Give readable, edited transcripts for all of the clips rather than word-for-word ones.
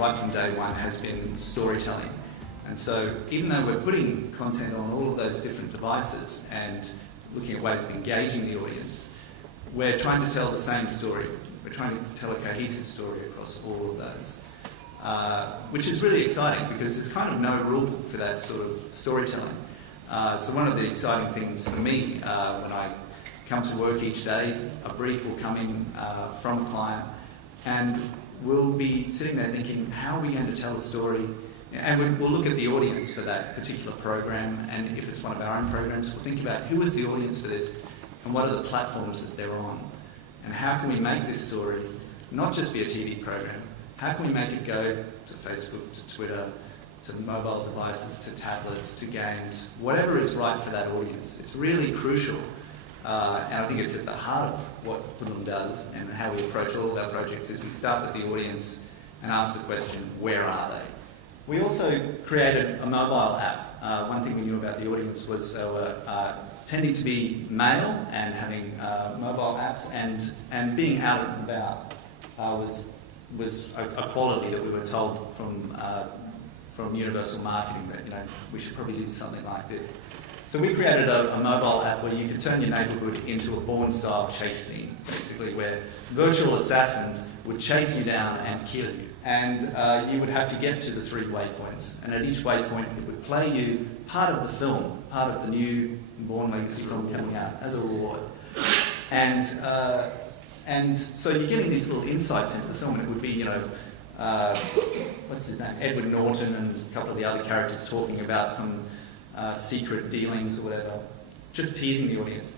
right from day one has been storytelling. And so even though we're putting content on all of those different devices and looking at ways of engaging the audience, we're trying to tell the same story. We're trying to tell a cohesive story across all of those, which is really exciting because there's kind of no rule book for that sort of storytelling. So one of the exciting things for me when I come to work each day, a brief will come in from a client, and we'll be sitting there thinking, how are we going to tell a story? And we'll look at the audience for that particular program, and if it's one of our own programs, we'll think about who is the audience for this and what are the platforms that they're on, and how can we make this story not just be a TV program, how can we make it go to Facebook, to Twitter, to mobile devices, to tablets, to games, whatever is right for that audience. It's really crucial, and I think it's at the heart of what Hoodlum does and how we approach all of our projects is we start with the audience and ask the question, where are they? We also created a mobile app. One thing we knew about the audience was they were tending to be male and having mobile apps, and being out and about was a quality that we were told from Universal Marketing that we should probably do something like this. So we created a mobile app where you could turn your neighbourhood into a Bourne-style chase scene, basically, where virtual assassins would chase you down and kill you. And you would have to get to the 3 waypoints, and at each waypoint it would play you part of the film, part of the new Bourne Legacy film coming out as a reward. And so you're getting these little insights into the film, and it would be, what's his name, Edward Norton and a couple of the other characters talking about some secret dealings or whatever, just teasing the audience.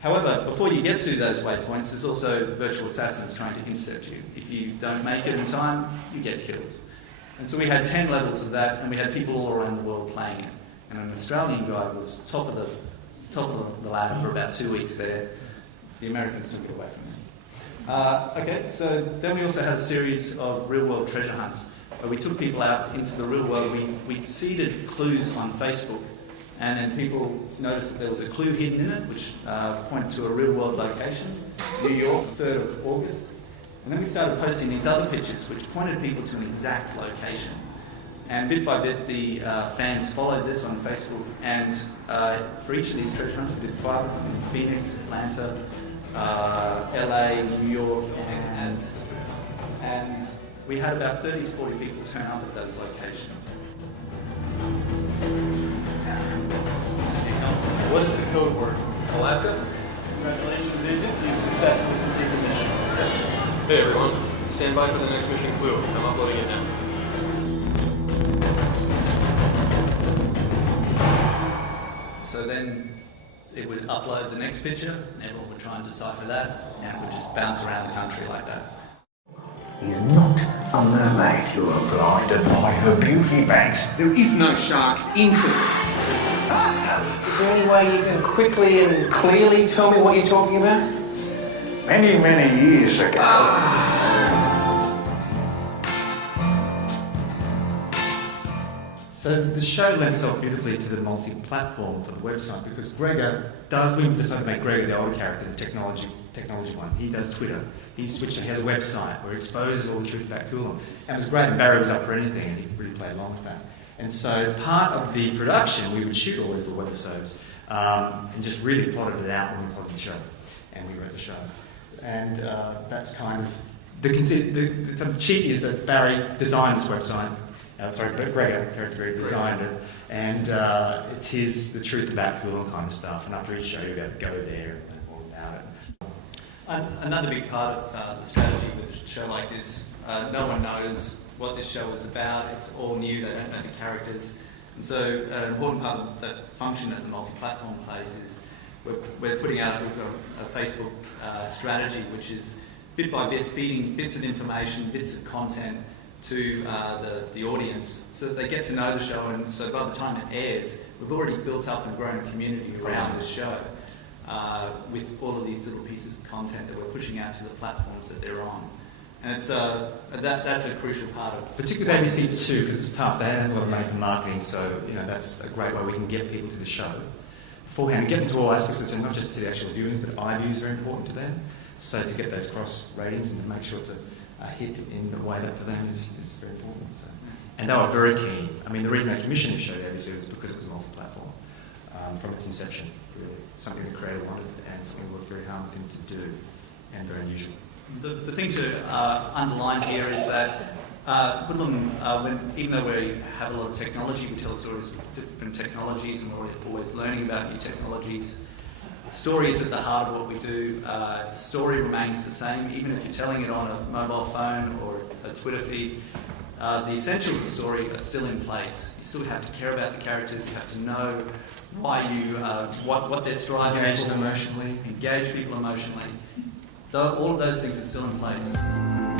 However, before you get to those waypoints, there's also virtual assassins trying to intercept you. If you don't make it in time, you get killed. And so we had 10 levels of that, and we had people all around the world playing it. And an Australian guy was top of the ladder for about 2 weeks there. The Americans took it away from me. Okay, so then we also had a series of real-world treasure hunts where we took people out into the real world. We seeded clues on Facebook, and then people noticed that there was a clue hidden in it, which pointed to a real-world location, New York, 3rd of August. And then we started posting these other pictures, which pointed people to an exact location. And bit by bit, the fans followed this on Facebook, and for each of these treasure hunts, we did 5 of them in Phoenix, Atlanta, LA, New York, and we had about 30 to 40 people turn up at those locations. What is the code word? Alaska? Congratulations, Agent. You've successfully completed the mission. Yes. Hey everyone, stand by for the next mission clue. I'm uploading it now. So then it would upload the next picture, and everyone would try and decipher that, and it would just bounce around the country like that. He's not a mermaid. You're blinded by her beauty, Banks. There is no shark in her. Is there any way you can quickly and clearly tell me what you're talking about? Many, many years ago. So the show lends itself beautifully to the multi-platform for the website, because Gregor does, we decided to make Gregor the older character, the technology one. He does Twitter. He switched to, he has a website where he exposes all the truth about Hoodlum. And it was great, and Barry was up for anything, and he really played along with that. And so part of the production, we would shoot all these little webisodes and just really plotted it out when we plotted the show. And we wrote the show. And that's kind of, something cheeky is that Barry designed this website. But Gregor designed it, and it's the truth about Hoodlum kind of stuff. And after each show, you're about to go there and all about it. Another big part of the strategy with a show like this, no one knows what this show is about. It's all new. They don't know the characters, and so an important part of that function that the multi-platform plays is we're putting out a Facebook strategy, which is bit by bit feeding bits of information, bits of content to the audience so that they get to know the show, and so by the time it airs, we've already built up and grown a community around the show with all of these little pieces of content that we're pushing out to the platforms that they're on. And it's that's a crucial part of it. Particularly ABC too, because it's tough. They had a lot of money for marketing, so that's a great way we can get people to the show beforehand. Get into all aspects of the show, not just to the actual viewings, but eye views are important to them. So to get those cross ratings and to make sure to hit in the way that for them is very important. So. And they were very keen. I mean, the reason they commissioned the show obviously was because it was multi-platform from its inception. Really, something the creator wanted and something we worked very hard with him to do, and very unusual. The thing to underline here is that Hoodlum, even though we have a lot of technology, we tell stories with different technologies and we're always learning about new technologies. Story is at the heart of what we do. Story remains the same, even if you're telling it on a mobile phone or a Twitter feed. The essentials of story are still in place. You still have to care about the characters. You have to know why you, what they're striving Engage for. them emotionally. Engage people emotionally. All of those things are still in place.